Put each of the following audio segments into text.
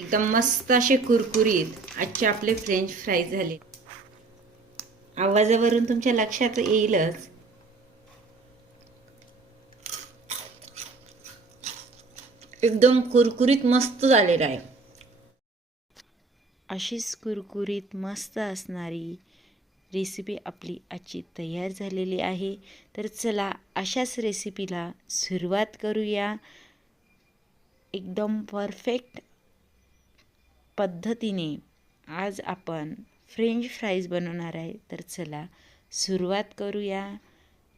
एकदम मस्त असे कुरकुरीत आजचे आपले फ्रेंच फ्राय झाले. आवाजावरून तुमच्या लक्षात येईलच. एकदम कुरकुरीत मस्त झालेला आहे अशीच कुरकुरीत मस्त असणारी रेसिपी आपली आजची तयार झालेली आहे. तर चला अशाच रेसिपीला सुरुवात करूया. एकदम परफेक्ट पद्धतीने आज आपण फ्रेंच फ्राईज बनवणार आहे. तर चला सुरुवात करूया.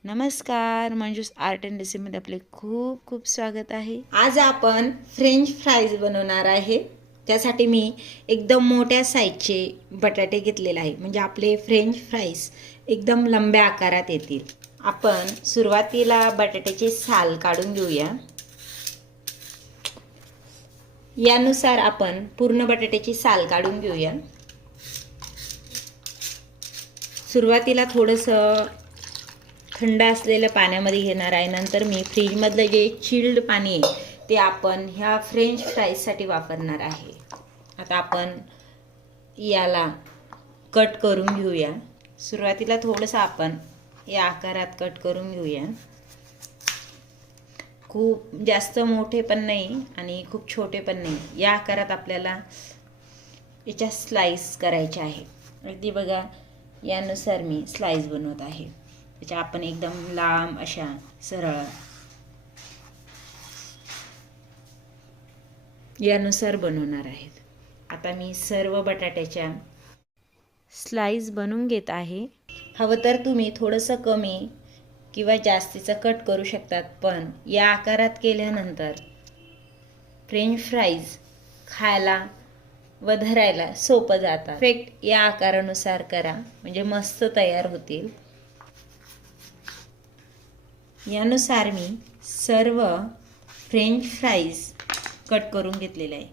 नमस्कार मंजूस आर्ट अँड रेसिपीमध्ये आपले खूप खूप स्वागत आहे. आज आपण फ्रेंच फ्राईज बनवणार आहे. त्यासाठी मी एकदम मोठ्या साईजचे बटाटे घेतलेले आहे. म्हणजे आपले फ्रेंच फ्राईज एकदम लंब्या आकारात येतील. आपण सुरुवातीला बटाट्याचे साल काढून घेऊया. यानुसार आपण पूर्ण बटाट्याची साल काढून घेऊया. सुरुवातीला थोडंसं थंड असलेलं पाण्यामध्ये घेणार आहे. नंतर मी फ्रीजमधलं जे चिल्ड पाणी आहे ते आपण ह्या फ्रेंच फ्राईजसाठी वापरणार आहे. आता आपण याला कट करून घेऊया. सुरुवातीला थोडंसं आपण या आकारात कट करून घेऊया. खूप जास्त मोठे पण नाही आणि खूप छोटे पण नाही. या आकारात आपल्याला याच्या स्लाईस करायच्या आहे. अगदी बघा यानुसार मी स्लाईस बनवत आहे. त्याच्या आपण एकदम लांब अशा सरळ यानुसार बनवणार आहेत. आता मी सर्व बटाट्याच्या स्लाईस बनवून घेत आहे. हवं तर तुम्ही थोडंसं कमी किंवा जास्तीचं कट करू शकतात पण या आकारात केल्यानंतर फ्रेंच फ्राईज खायला व धरायला सोपं जातं. फेक्ट या आकारानुसार करा. म्हणजे मस्त तयार होतील. यानुसार मी सर्व फ्रेंच फ्राईज कट करून घेतलेले आहे.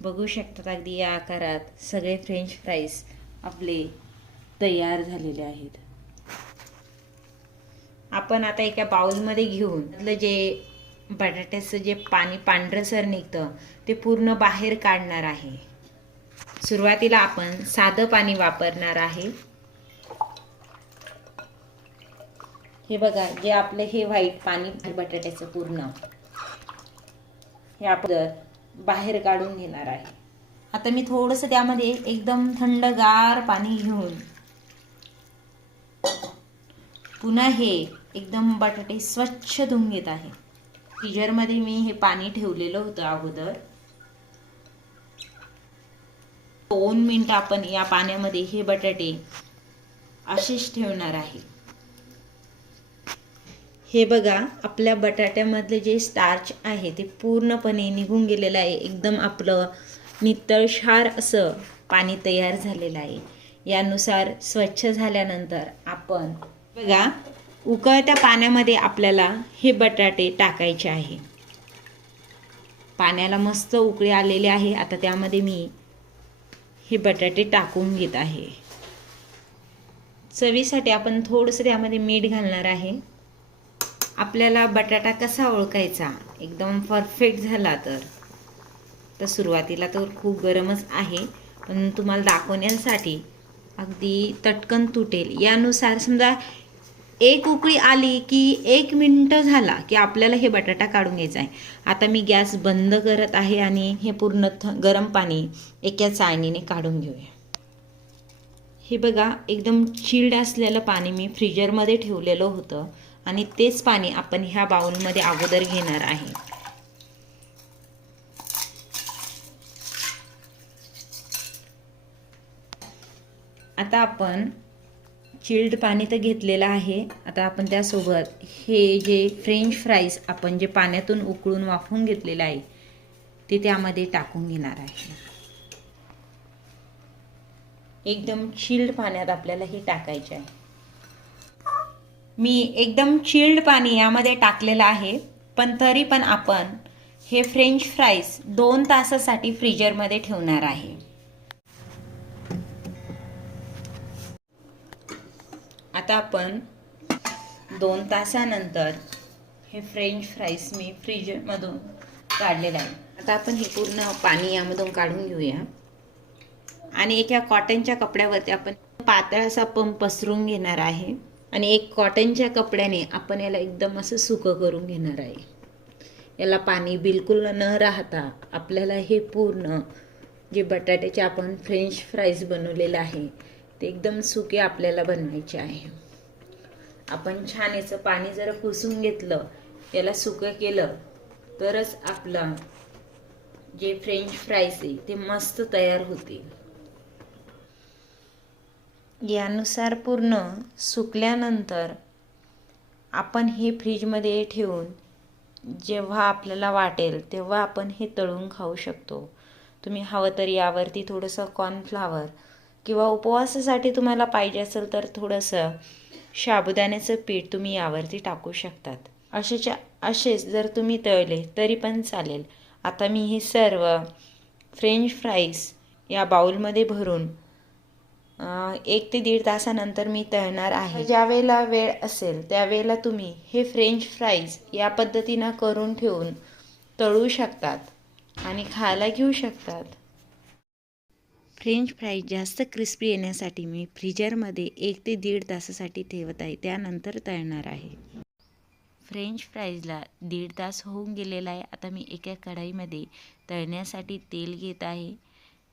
बघू शकतात अगदी या आकारात सगळे फ्रेंच फ्राईज आपले तयार झालेले आहेत. आपण आता एका बाउलमध्ये घेऊन त्यातलं जे बटाट्याचं जे पाणी पांढरसर निघतं ते पूर्ण बाहेर काढणार आहे. सुरुवातीला आपण साधं पाणी वापरणार आहे. हे बघा जे आपलं हे व्हाईट पाणी बटाट्याचं पूर्ण. हे आपण बाहेर काढून घेणार आहे. आता मी थोडंसं त्यामध्ये एकदम थंडगार पाणी घेऊन पुन्हा हे एकदम बटाटे स्वच्छ धुवून घेत आहे. फ्रीजरमध्ये मी हे पाणी ठेवलेलं होतं अगोदर. दोन मिनटं आपण या पाण्यामध्ये हे बटाटे असेच ठेवणार आहे. हे बघा आपल्या बटाट्यामधले जे स्टार्च आहे ते पूर्णपणे निघून गेलेलं आहे. एकदम आपलं नितळशार असं पाणी तयार झालेलं आहे. यानुसार स्वच्छ झाल्यानंतर आपण बघा उकळत्या पाण्यामध्ये आपल्याला हे बटाटे टाकायचे आहे. पाण्याला मस्त उकळे आलेले आहे. आता त्यामध्ये मी हे बटाटे टाकून घेत आहे. चवीसाठी आपण थोडंसं त्यामध्ये मीठ घालणार आहे. आपल्याला बटाटा कसा ओळखायचा? एकदम परफेक्ट झाला तर. तर सुरुवातीला तर खूप गरमच आहे. पण तुम्हाला दाखवण्यासाठी अगदी तटकन तुटेल. यानुसार समजा एक उकळी आली की एक मिनटं झाला की आपल्याला हे बटाटा काढून घ्यायचा आहे. आता मी गॅस बंद करत आहे आणि हे पूर्ण थ गरम पाणी एका चाळणीने काढून घेऊया. हे बघा एकदम चिल्ड असलेलं पाणी मी फ्रीजरमध्ये ठेवलेलं होतं आणि तेच पाणी आपण ह्या बाउलमध्ये अगोदर घेणार आहे. आता आपण चिल्ड पाणी तर घेतलेलं आहे. आता आपण त्यासोबत हे जे फ्रेंच फ्राईज आपण जे पाण्यातून उकळून वाफवून घेतलेलं आहे ते त्यामध्ये टाकून घेणार आहे. एकदम चिल्ड पाण्यात आपल्याला हे टाकायचे आहे. मी एकदम चिल्ड पाणी यामध्ये टाकलेलं आहे पण तरी पण आपण हे फ्रेंच फ्राईज दोन तासासाठी फ्रीजरमध्ये ठेवणार आहे. आता आपण दोन तासानंतर हे फ्रेंच फ्राईज मी फ्रीजमधून काढलेलं आहे. आता आपण हे पूर्ण पाणी यामधून काढून घेऊया. आणि एका कॉटनच्या कपड्यावरती आपण पातळ असा पंप पसरून घेणार आहे. आणि एक कॉटनच्या कपड्याने आपण याला एकदम असं सुकं करून घेणार आहे. याला पाणी बिलकुल न राहता आपल्याला हे पूर्ण जे बटाट्याचे आपण फ्रेंच फ्राईज बनवलेलं आहे ते एकदम सुके आपल्याला बनवायचे आहे. आपण छान याचं पाणी जर पुसून घेतलं याला सुकं केलं तरच आपलं जे फ्रेंच फ्राईज आहे ते मस्त तयार होतील. यानुसार पूर्ण सुकल्यानंतर आपण हे फ्रीजमध्ये ठेवून जेव्हा आपल्याला वाटेल तेव्हा आपण हे तळून खाऊ शकतो. तुम्ही हवं तर यावरती थोडंसं कॉर्नफ्लावर किंवा उपवासासाठी तुम्हाला पाहिजे असेल तर थोडंसं साबुदाण्याचं पीठ तुम्ही यावरती टाकू शकतात. असेच्या असेच जर तुम्ही तळले तरी पण चालेल. आता मी हे सर्व फ्रेंच फ्राईज या बाउलमध्ये भरून एक ते दीड तासानंतर मी तळणार आहे. ज्या वेळेला वेळ असेल त्यावेळेला तुम्ही हे फ्रेंच फ्राईज या पद्धतीनं करून ठेवून तळू शकतात आणि खायला घेऊ शकतात. फ्रेंच फ्राईज जास्त क्रिस्पी येण्यासाठी मी फ्रीजरमध्ये एक ते दीड तासासाठी ठेवत आहे. त्यानंतर तळणार आहे. फ्रेंच फ्राईजला दीड तास होऊन गेलेला आहे. आता मी एका कढाईमध्ये तळण्यासाठी तेल घेत आहे.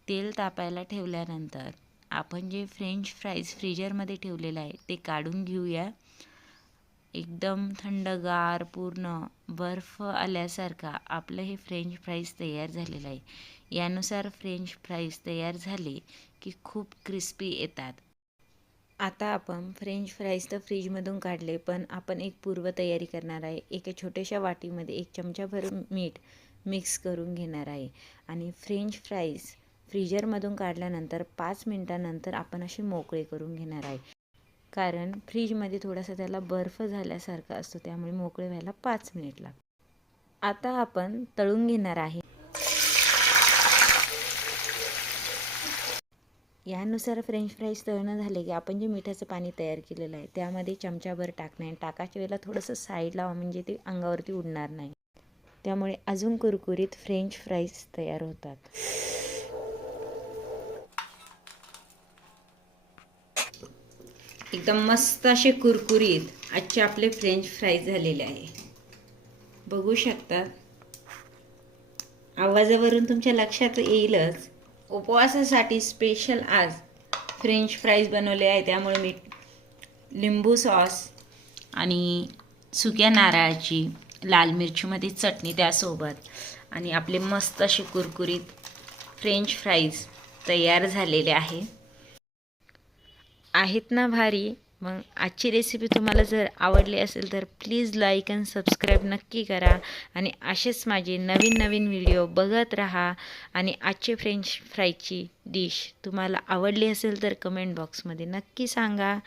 तेल तापायला ठेवल्यानंतर आपण जे फ्रेंच फ्राईज फ्रीजरमध्ये ठेवलेलं आहे ते काढून घेऊया. एकदम थंडगार पूर्ण बर्फ आल्यासारखा आपलं हे फ्रेंच फ्राईज तयार झालेलं आहे. यानुसार फ्रेंच फ्राईज तयार झाले की खूप क्रिस्पी येतात. आता आपण फ्रेंच फ्राईज तर फ्रीजमधून काढले पण आपण एक पूर्व तयारी करणार आहे. एका छोट्याशा वाटीमध्ये एक चमचाभर मीठ मिक्स करून घेणार आहे. आणि फ्रेंच फ्राईज फ्रीजरमधून काढल्यानंतर पाच मिनटानंतर आपण असे मोकळे करून घेणार आहे. कारण फ्रीजमध्ये थोडासा त्याला बर्फ झाल्यासारखा असतो त्यामुळे मोकळे व्हायला पाच मिनिट लागतात. आता आपण तळून घेणार आहे. यानुसार फ्रेंच फ्राईज तळणं झाले की आपण जे मिठाचं पाणी तयार केलेलं आहे त्यामध्ये चमचाभर टाकणं आणि टाकाच्या वेळेला थोडंसं साईड लावा म्हणजे ते अंगावरती उडणार नाही. त्यामुळे अजून कुरकुरीत फ्रेंच फ्राईज तयार होतात. एकदम मस्त असे कुरकुरीत आजचे आपले फ्रेंच फ्राईज झालेले आहे. बघू शकतात आवाजावरून तुमच्या लक्षात येईलच. उपवासासाठी स्पेशल आज फ्रेंच फ्राईज बनवले आहे. त्यामुळे मी लिंबू सॉस आणि सुक्या नारळाची लाल मिरचीमध्ये चटणी त्यासोबत आणि आपले मस्त असे कुरकुरीत फ्रेंच फ्राईज तयार झालेले आहे. आहेत ना भारी? मग आजची रेसिपी तुम्हाला जर आवडली असेल तर प्लीज लाईक अँड सबस्क्राईब नक्की करा. आणि असेच माझे नवीन नवीन व्हिडिओ बघत राहा. आणि आजची फ्रेंच फ्राईची डिश तुम्हाला आवडली असेल तर कमेंट बॉक्समध्ये नक्की सांगा.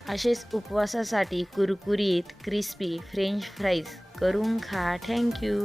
असेच उपवासासाठी कुरकुरीत क्रिस्पी फ्रेंच फ्राईज करून खा. थँक्यू